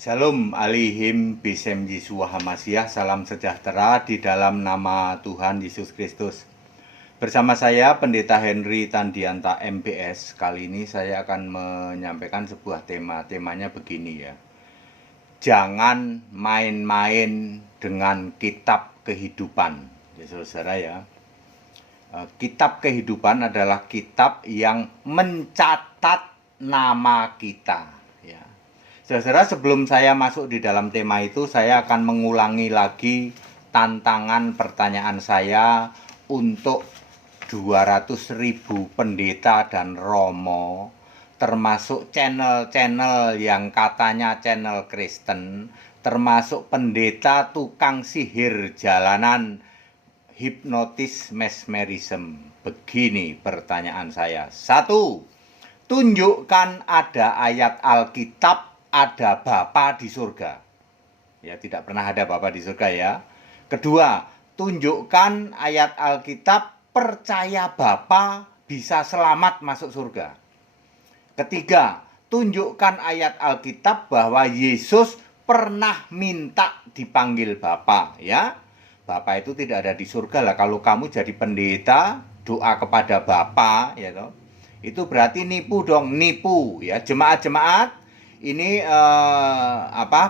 Shalom alihim bisem Yeshua Hamasiah. Salam sejahtera di dalam nama Tuhan Yesus Kristus. Bersama saya Pendeta Henry Tandianta MPS. Kali ini saya akan menyampaikan sebuah tema. Temanya begini ya. Jangan main-main dengan kitab kehidupan. Ya saudara ya. Kitab kehidupan adalah kitab yang mencatat nama kita. Saudara, sebelum saya masuk di dalam tema itu, saya akan mengulangi lagi tantangan pertanyaan saya untuk 200.000 pendeta dan romo, termasuk channel-channel yang katanya channel Kristen, termasuk pendeta tukang sihir jalanan, hipnotis mesmerism. Begini pertanyaan saya. 1. Tunjukkan ada ayat Alkitab ada Bapa di surga. Ya, tidak pernah ada Bapa di surga ya. Kedua, tunjukkan ayat Alkitab percaya Bapa bisa selamat masuk surga. Ketiga, tunjukkan ayat Alkitab bahwa Yesus pernah minta dipanggil Bapa ya. Bapa itu tidak ada di surga lah. Kalau kamu jadi pendeta, doa kepada Bapa ya toh. Itu berarti nipu dong, nipu ya. Jemaat-jemaat, ini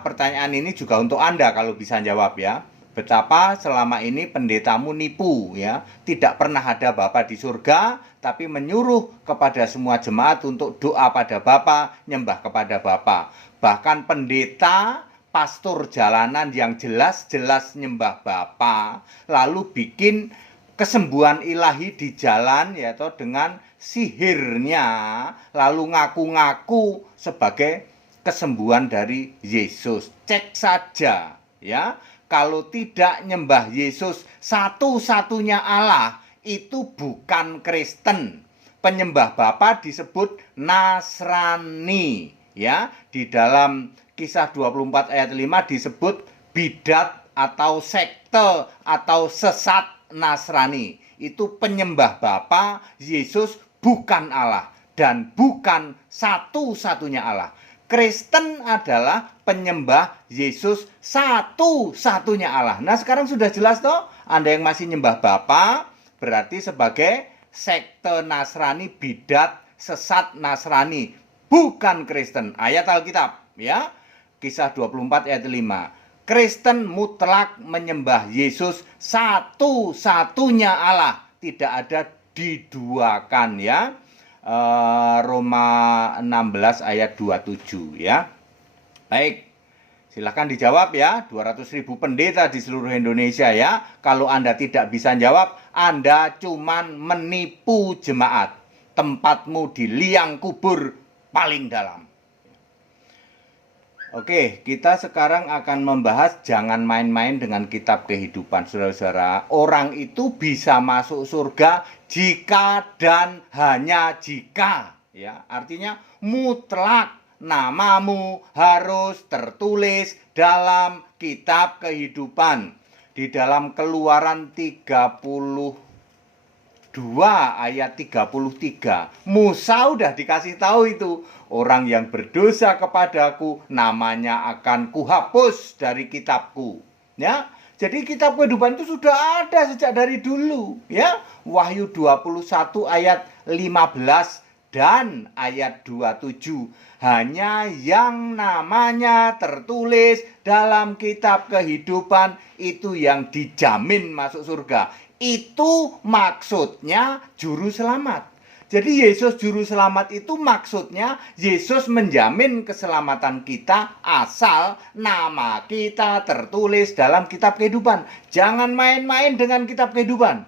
pertanyaan ini juga untuk Anda kalau bisa jawab ya. Betapa selama ini pendetamu nipu ya, tidak pernah ada Bapa di surga, tapi menyuruh kepada semua jemaat untuk doa pada Bapa, nyembah kepada Bapa. Bahkan pendeta, pastor jalanan yang jelas-jelas nyembah Bapa, lalu bikin kesembuhan ilahi di jalan ya toh dengan sihirnya, lalu ngaku-ngaku sebagai kesembuhan dari Yesus. Cek saja ya, kalau tidak nyembah Yesus satu-satunya Allah, itu bukan Kristen. Penyembah Bapa disebut Nasrani ya. Di dalam Kisah 24 ayat 5 disebut bidat atau sekte atau sesat Nasrani. Itu penyembah Bapa. Yesus bukan Allah dan bukan satu-satunya Allah. Kristen adalah penyembah Yesus satu-satunya Allah. Nah, sekarang sudah jelas toh? Anda yang masih nyembah Bapa berarti sebagai sekte Nasrani, bidat, sesat Nasrani, bukan Kristen. Ayat Alkitab ya. Kisah 24 ayat 5. Kristen mutlak menyembah Yesus satu-satunya Allah, tidak ada diduakan ya. Roma 16 ayat 27 ya. Baik, silahkan dijawab ya. 200.000 pendeta di seluruh Indonesia ya. Kalau Anda tidak bisa jawab, Anda cuman menipu jemaat. Tempatmu di liang kubur paling dalam. Oke, kita sekarang akan membahas jangan main-main dengan kitab kehidupan, saudara-saudara. Orang itu bisa masuk surga jika dan hanya jika, ya. Artinya mutlak namamu harus tertulis dalam kitab kehidupan. Di dalam Keluaran 32 ayat 33, Musa udah dikasih tahu itu, orang yang berdosa kepadaku namanya akan kuhapus dari kitabku ya. Jadi kitab kehidupan itu sudah ada sejak dari dulu ya. Wahyu 21 ayat 15 dan ayat 27, hanya yang namanya tertulis dalam kitab kehidupan itu yang dijamin masuk surga. Itu maksudnya juru selamat. Jadi Yesus juru selamat itu maksudnya Yesus menjamin keselamatan kita asal nama kita tertulis dalam kitab kehidupan. Jangan main-main dengan kitab kehidupan.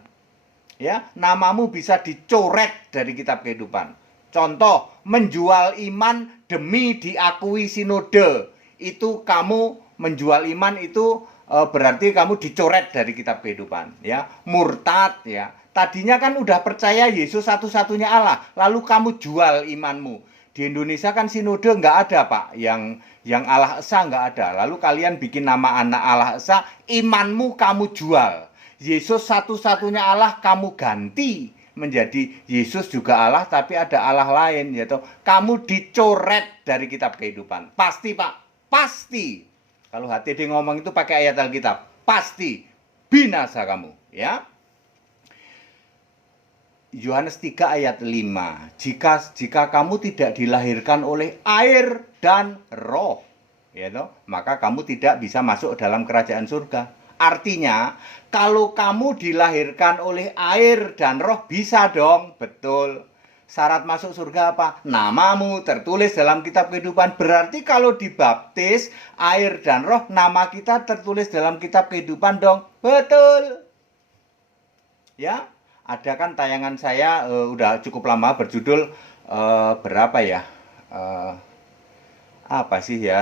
Ya, namamu bisa dicoret dari kitab kehidupan. Contoh, menjual iman demi diakui sinode. Itu kamu menjual iman itu berarti kamu dicoret dari kitab kehidupan ya. Murtad ya. Tadinya kan udah percaya Yesus satu-satunya Allah, lalu kamu jual imanmu. Di Indonesia kan sinode nggak ada Pak, yang Allah Esa nggak ada. Lalu kalian bikin nama anak Allah Esa, imanmu kamu jual. Yesus satu-satunya Allah kamu ganti menjadi Yesus juga Allah tapi ada Allah lain, yaitu kamu dicoret dari kitab kehidupan. Pasti Pak. pasti. Kalau HTD ngomong itu pakai ayat Alkitab, pasti binasa kamu, ya. Yohanes 3 ayat 5. Jika kamu tidak dilahirkan oleh air dan roh, ya toh, maka kamu tidak bisa masuk dalam kerajaan surga. Artinya, kalau kamu dilahirkan oleh air dan roh bisa dong, betul. Syarat masuk surga apa? Namamu tertulis dalam kitab kehidupan. Berarti kalau dibaptis air dan roh, nama kita tertulis dalam kitab kehidupan dong. Betul. Ya. Ada kan tayangan saya udah cukup lama berjudul berapa ya? Apa sih ya?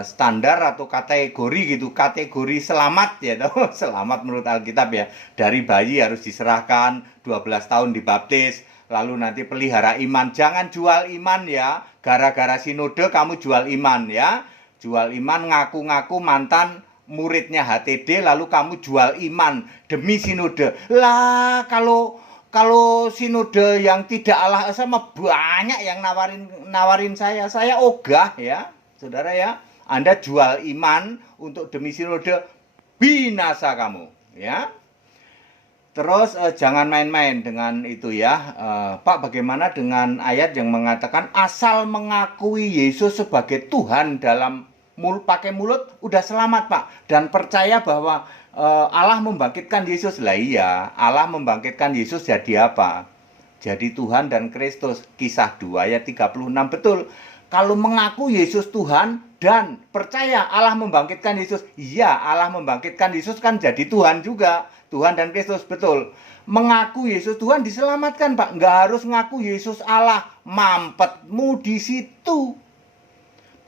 Standar atau kategori gitu. Kategori selamat ya toh. Selamat menurut Alkitab ya. Dari bayi harus diserahkan, 12 tahun dibaptis, lalu nanti pelihara iman. Jangan jual iman ya. Gara-gara sinode kamu jual iman ya. Jual iman, ngaku-ngaku mantan muridnya HTD, lalu kamu jual iman demi sinode. Lah kalau sinode yang tidak Allah sama banyak yang nawarin saya ogah ya, saudara ya. Anda jual iman untuk demi sinode, binasa kamu ya. Terus jangan main-main dengan itu ya. Pak, bagaimana dengan ayat yang mengatakan asal mengakui Yesus sebagai Tuhan dalam pakai mulut udah selamat, Pak, dan percaya bahwa Allah membangkitkan Yesus. Lah iya, Allah membangkitkan Yesus jadi apa? Jadi Tuhan dan Kristus. Kisah 2 ayat 36 betul. Kalau mengaku Yesus Tuhan dan percaya Allah membangkitkan Yesus, iya, Allah membangkitkan Yesus kan jadi Tuhan juga. Tuhan dan Kristus, betul. Mengaku Yesus Tuhan diselamatkan, Pak. Nggak harus ngaku Yesus Allah. Mampetmu di situ.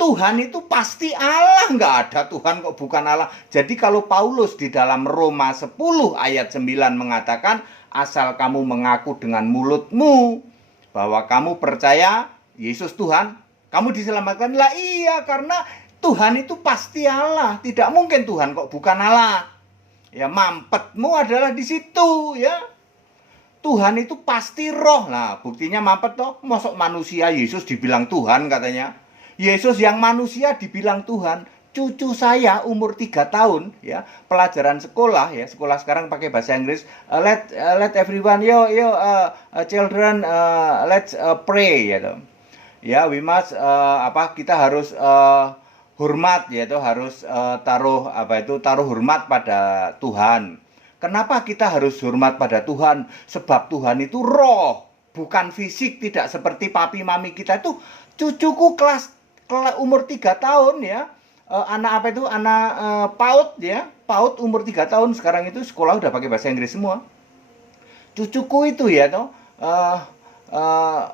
Tuhan itu pasti Allah, nggak ada Tuhan kok bukan Allah. Jadi kalau Paulus di dalam Roma 10 ayat 9 mengatakan, asal kamu mengaku dengan mulutmu bahwa kamu percaya Yesus Tuhan, kamu diselamatkan. Lah iya, karena Tuhan itu pasti Allah. Tidak mungkin Tuhan kok bukan Allah. Ya, mampetmu adalah di situ ya. Tuhan itu pasti roh. Nah, buktinya mampet toh. Masuk manusia Yesus dibilang Tuhan katanya. Yesus yang manusia dibilang Tuhan. Cucu saya umur 3 tahun ya, pelajaran sekolah ya, sekolah sekarang pakai bahasa Inggris. Let everyone children let's pray gitu. Ya, we must kita harus hormat ya, harus taruh hormat pada Tuhan. Kenapa kita harus hormat pada Tuhan? Sebab Tuhan itu roh, bukan fisik, tidak seperti papi mami kita. Itu cucuku kelas umur 3 tahun ya, anak PAUD ya, PAUD umur 3 tahun sekarang itu sekolah udah pakai bahasa Inggris semua. Cucuku itu ya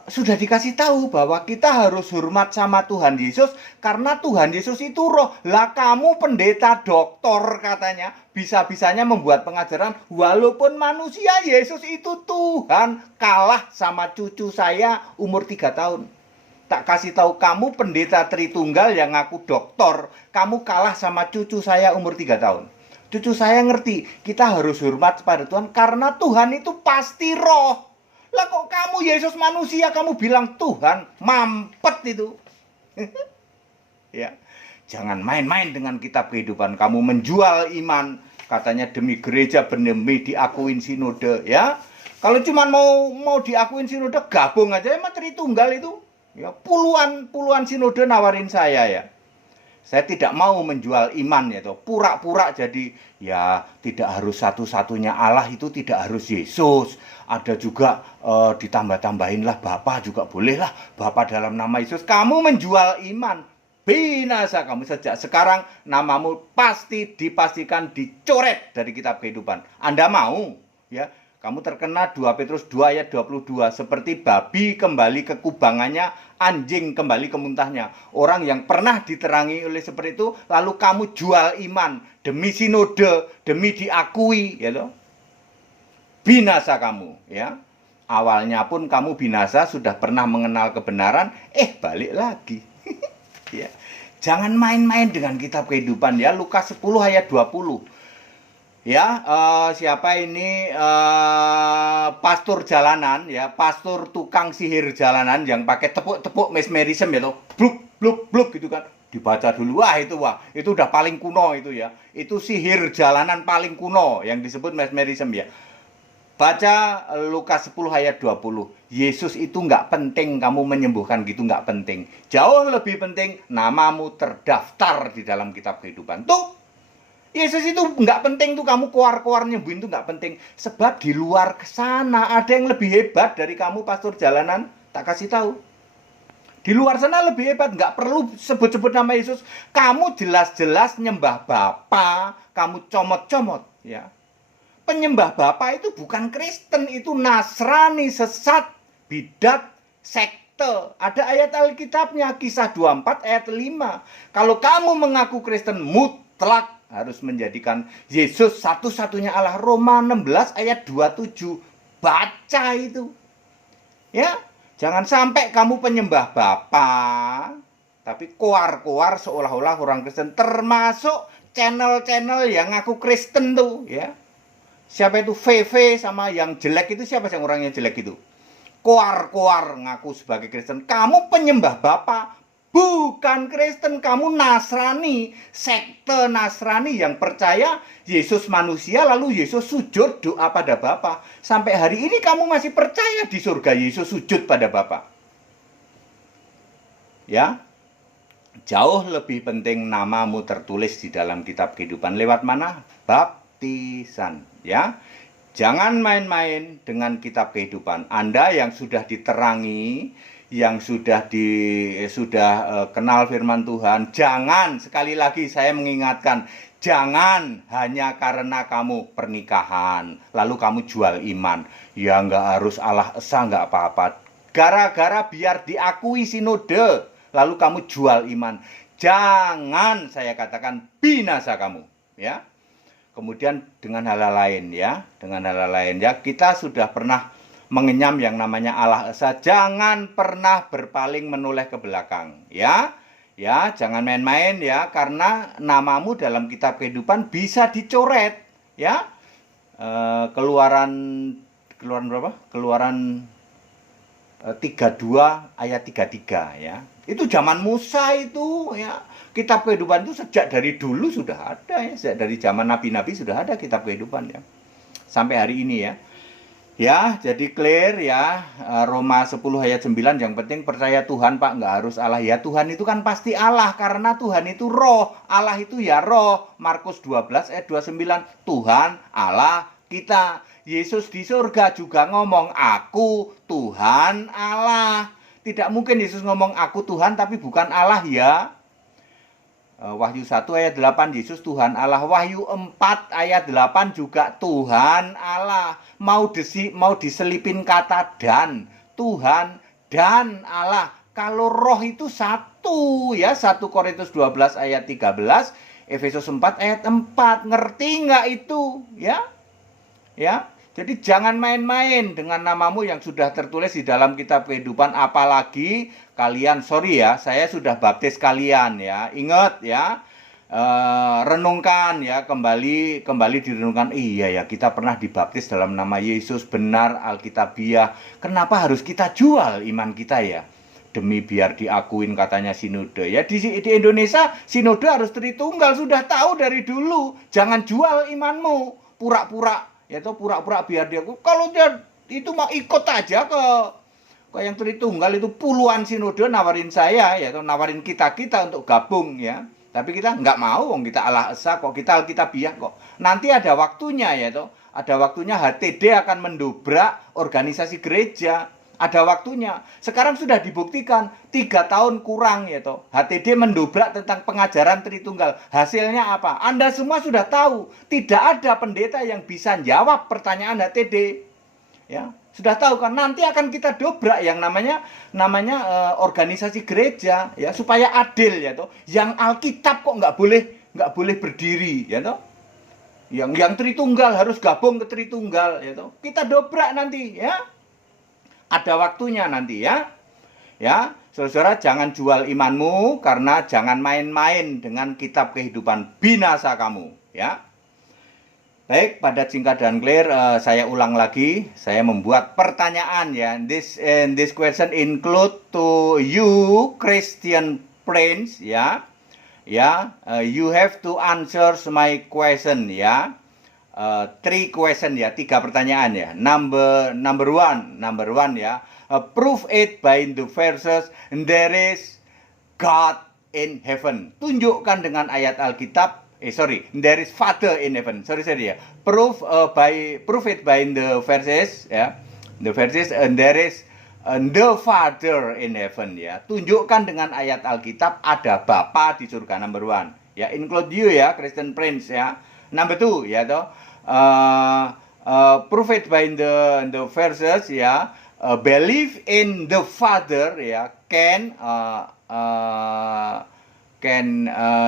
sudah dikasih tahu bahwa kita harus hormat sama Tuhan Yesus karena Tuhan Yesus itu roh. Lah kamu pendeta doktor katanya bisa-bisanya membuat pengajaran walaupun manusia, Yesus itu Tuhan, kalah sama cucu saya umur 3 tahun. Tak kasih tahu kamu pendeta Tritunggal yang ngaku doktor, kamu kalah sama cucu saya umur 3 tahun. Cucu saya ngerti, kita harus hormat pada Tuhan karena Tuhan itu pasti roh. Lah kok kamu Yesus manusia, kamu bilang Tuhan, mampet itu. Ya, jangan main-main dengan kitab kehidupan. Kamu menjual iman, katanya demi gereja, demi diakuin sinode, ya. Kalau cuma mau diakuin sinode, gabung aja sama Tritunggal itu. Ya, puluhan sinode nawarin saya ya. Saya tidak mau menjual iman ya toh. Pura-pura jadi ya tidak harus satu-satunya Allah itu tidak harus Yesus. Ada juga ditambah-tambahin lah Bapa juga boleh lah. Bapa dalam nama Yesus. Kamu menjual iman. Binasa kamu. Sejak sekarang namamu dipastikan dicoret dari kitab kehidupan. Anda mau ya? Kamu terkena 2 Petrus 2 ayat 22. Seperti babi kembali ke kubangannya, anjing kembali ke muntahnya. Orang yang pernah diterangi oleh seperti itu, lalu kamu jual iman demi sinode, demi diakui, ya loh. Binasa kamu, ya. Awalnya pun kamu binasa, sudah pernah mengenal kebenaran, balik lagi. Ya. Jangan main-main dengan kitab kehidupan ya. Lukas 10 ayat 20. Ya, siapa ini pastor jalanan ya, pastor tukang sihir jalanan yang pakai tepuk-tepuk mesmerism ya loh, bluk bluk bluk gitu kan. dibaca dulu. Wah, itu udah paling kuno itu ya. Itu sihir jalanan paling kuno yang disebut mesmerism ya. Baca Lukas 10 ayat 20. Yesus itu nggak penting kamu menyembuhkan gitu, nggak penting. Jauh lebih penting namamu terdaftar di dalam kitab kehidupan. Tuh, Yesus itu nggak penting tuh kamu keluar-keluar nyembuhin tuh nggak penting. Sebab di luar sana ada yang lebih hebat dari kamu pastor jalanan. Tak kasih tahu. Di luar sana lebih hebat. Nggak perlu sebut-sebut nama Yesus. Kamu jelas-jelas nyembah Bapa. Kamu comot-comot. Ya. Penyembah Bapa itu bukan Kristen. Itu Nasrani, sesat, bidat, sekte. Ada ayat Alkitabnya. Kisah 24 ayat 5. Kalau kamu mengaku Kristen mutlak harus menjadikan Yesus satu-satunya Allah. Roma 16 ayat 27. Baca itu. Ya, jangan sampai kamu penyembah Bapa, tapi koar-koar seolah-olah orang Kristen. Termasuk channel-channel yang ngaku Kristen tuh, ya. Siapa itu VV sama yang jelek itu, siapa yang orangnya jelek itu? Koar-koar ngaku sebagai Kristen. Kamu penyembah Bapa, bukan Kristen, kamu Nasrani, sekte Nasrani yang percaya Yesus manusia lalu Yesus sujud doa pada Bapa. Sampai hari ini kamu masih percaya di surga Yesus sujud pada Bapa. Ya, jauh lebih penting namamu tertulis di dalam kitab kehidupan. Lewat mana? Baptisan. Ya, jangan main-main dengan kitab kehidupan. Anda yang sudah diterangi, yang sudah kenal firman Tuhan, jangan, sekali lagi saya mengingatkan, jangan hanya karena kamu pernikahan lalu kamu jual iman. Ya nggak harus Allah Esa, nggak apa-apa. Gara-gara biar diakui sinode lalu kamu jual iman. Jangan, saya katakan binasa kamu, ya. Kemudian dengan hal lain ya, kita sudah pernah mengenyam yang namanya Allah Esa. Jangan pernah berpaling menoleh ke belakang, ya. Ya, jangan main-main ya, karena namamu dalam kitab kehidupan bisa dicoret, ya. Keluaran berapa? Keluaran 32 ayat 33 ya. Itu zaman Musa itu ya. Kitab kehidupan itu sejak dari dulu sudah ada ya, sejak dari zaman nabi-nabi sudah ada kitab kehidupan ya. Sampai hari ini ya. Ya, jadi clear ya, Roma 10 ayat 9, yang penting percaya Tuhan Pak, nggak harus Allah. Ya, Tuhan itu kan pasti Allah, karena Tuhan itu roh, Allah itu ya roh. Markus 12 ayat 29, Tuhan Allah kita. Yesus di surga juga ngomong, aku Tuhan Allah. Tidak mungkin Yesus ngomong aku Tuhan tapi bukan Allah ya. Wahyu 1 ayat 8 Yesus Tuhan Allah. Wahyu 4 ayat 8 juga Tuhan Allah. Mau diselipin kata dan, Tuhan dan Allah. Kalau roh itu satu ya. 1 Korintus 12 ayat 13, Efesus 4 ayat 4. Ngerti nggak itu ya? Ya. Jadi jangan main-main dengan namamu yang sudah tertulis di dalam kitab kehidupan. Apalagi kalian, sorry ya, saya sudah baptis kalian ya. Ingat ya, renungkan ya, kembali direnungkan. Iya ya, kita pernah dibaptis dalam nama Yesus, benar, Alkitabiah. Kenapa harus kita jual iman kita ya? Demi biar diakuin katanya sinode ya. Di Indonesia sinode harus Tritunggal, sudah tahu dari dulu. Jangan jual imanmu, pura-pura. Ya itu pura-pura biar dia, kalau dia itu mau ikut aja ke yang Tritunggal itu, puluhan sinode nawarin saya ya, nawarin kita untuk gabung ya. Tapi kita nggak mau, kita Allah Esa kok, kita Alkitabiah kok. Nanti ada waktunya ya toh. Ada waktunya HTD akan mendobrak organisasi gereja. Ada waktunya. Sekarang sudah dibuktikan 3 tahun kurang ya toh. HTD mendobrak tentang pengajaran Tritunggal. Hasilnya apa? Anda semua sudah tahu. Tidak ada pendeta yang bisa jawab pertanyaan HTD. Ya, sudah tahu kan, nanti akan kita dobrak yang namanya organisasi gereja ya, supaya adil ya toh. Yang Alkitab kok nggak boleh berdiri ya toh. Yang Tritunggal harus gabung ke Tritunggal ya toh. Kita dobrak nanti ya. Ada waktunya nanti ya. Ya, saudara, jangan jual imanmu, karena jangan main-main dengan kitab kehidupan, binasa kamu ya. Baik, pada singkat dan clear, saya ulang lagi, saya membuat pertanyaan ya. This question include to you Christian friends ya. ya. You have to answer my question, ya. Three question, ya, 3 pertanyaan, ya. Number one, ya. Prove it by the verses there is God in heaven. Tunjukkan dengan ayat Alkitab. There is Father in heaven. Ya. Prove it by the verses, ya. The verses, there is the Father in heaven, ya. Tunjukkan dengan ayat Alkitab ada Bapa di surga. Number one, ya. Include you, ya, Christian Prince, ya. Number two, ya, toh. Prove it by the verses, ya. Believe in the Father, ya. Can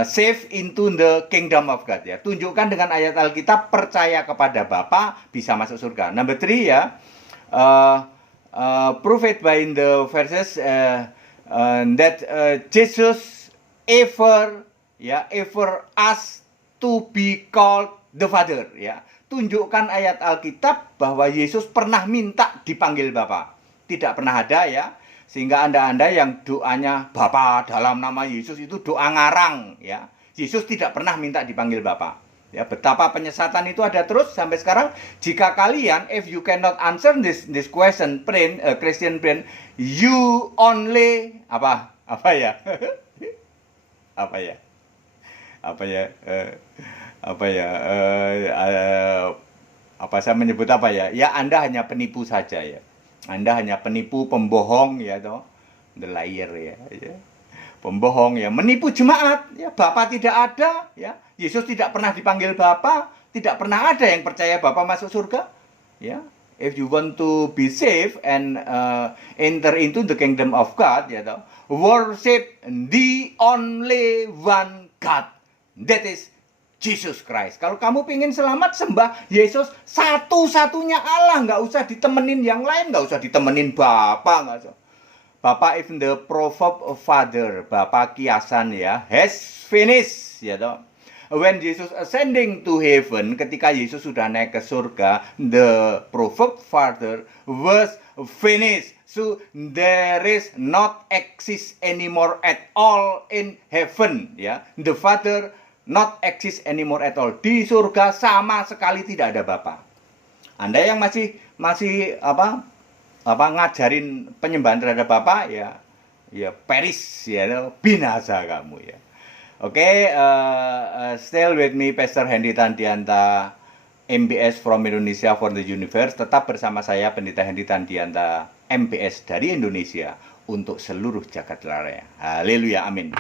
save into the kingdom of God, ya. Tunjukkan dengan ayat Alkitab, percaya kepada Bapa bisa masuk surga. Number three, ya. Prove it by the verses that Jesus ever asked to be called the Father, ya. Tunjukkan ayat Alkitab bahwa Yesus pernah minta dipanggil Bapa. Tidak pernah ada, ya. Sehingga Anda yang doanya Bapa dalam nama Yesus itu doa ngarang, ya. Yesus tidak pernah minta dipanggil Bapa. Ya, betapa penyesatan itu ada terus sampai sekarang. Jika kalian, if you cannot answer this question, Christian friend, you only apa ya? Saya menyebut apa ya? Ya, Anda hanya penipu saja, ya. Anda hanya penipu, pembohong, ya, toh. The liar, ya. Pembohong, ya, menipu jemaat, ya. Bapa tidak ada, ya. Yesus tidak pernah dipanggil Bapa, tidak pernah ada yang percaya Bapa masuk surga, ya. If you want to be saved and enter into the kingdom of God, ya, toh, worship the only one God, that is Jesus Christ. Kalau kamu ingin selamat, sembah Yesus satu-satunya Allah. Nggak usah ditemenin yang lain, nggak usah ditemenin Bapa, nggak usah. Bapa is the proverb of Father. Bapa kiasan, ya, has finished, ya, toh. When Jesus ascending to heaven, ketika Yesus sudah naik ke surga, the proverb Father was finished. So there is not exist anymore at all in heaven, ya. The Father not exist anymore at all. Di surga sama sekali tidak ada Bapa. Anda yang masih ngajarin penyembahan terhadap Bapa, ya perish, ya, binasa kamu, ya. Oke, still with me Pastor Henry Tandianta, MBS from Indonesia for the Universe. Tetap bersama saya Pendeta Henry Tandianta, MBS dari Indonesia untuk seluruh jagat raya. Haleluya, amin.